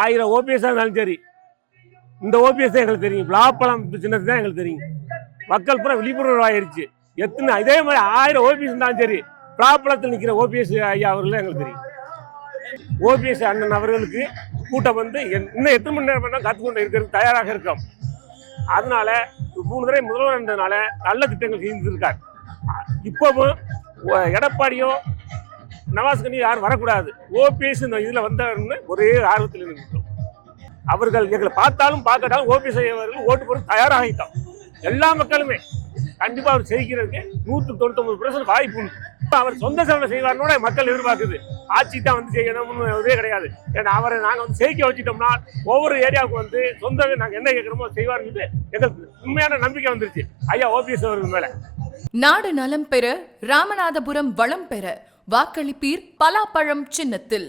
ஆயிரம் ஓபிஎஸ்ஸாக இருந்தாலும் சரி. இந்த ஓபிஎஸ் தான் எங்களுக்கு தெரியும். விழாப்பழம் சின்னது தான் எங்களுக்கு தெரியும். மக்கள் பூரா விழிப்புணர்வு ஆயிடுச்சு எத்தனை இதே மாதிரி ஆயிரம் ஓபிஎஸ் இருந்தாலும் சரி விழாப்பழத்தில் நிற்கிற ஓபிஎஸ் ஐயா அவர்கள் எங்களுக்கு தெரியும். ஓபிஎஸ் அண்ணன் அவர்களுக்கு கூட்டம் வந்து இன்னும் எத்தனை மணி நேரம் வேணாலும் கற்றுக்கொண்டு இருக்கிறது தயாராக இருக்கோம். அதனால மூணு தடவை முதல்வர் இருந்ததுனால நல்ல திட்டங்கள் செய்திருக்கார். இப்போவும் எடப்பாடியும் நவாஸ்கனி யாரும் வரக்கூடாது. ஓபிஎஸ் இந்த இதில் வந்தாருன்னு ஒரே ஆர்வத்தில் இருக்கிறோம் அவர்கள் எங்களை பார்த்தாலும் பார்க்கட்டாலும் ஓபிஎஸ் அவர்கள் ஓட்டு போட தயாராகிட்டோம் எல்லா மக்களுமே கண்டிப்பாக அவர் ஜெயிக்கிறதுக்கு நூற்று தொண்ணூத்தொம்பது பர்சன்ட் வாய்ப்பு உண்டு. அவர் சொந்த செலவு செய்வார்னோட மக்கள் எதிர்பார்க்குது. ஆட்சி தான் வந்து செய்யணும்னு இதே கிடையாது. ஏன்னா அவரை நாங்கள் வந்து ஜெயிக்க வச்சுட்டோம்னா ஒவ்வொரு ஏரியாவுக்கு வந்து சொந்த நாங்கள் என்ன கேட்குறோமோ செய்வார்னு எங்களுக்கு உண்மையான நம்பிக்கை வந்துருச்சு. ஐயா ஓபிஎஸ் அவர்கள் மேலே. நாடு நலம் பெற ராமநாதபுரம் வளம் பெற வாக்களிப்பீர் பலாப்பழம் சின்னத்தில்.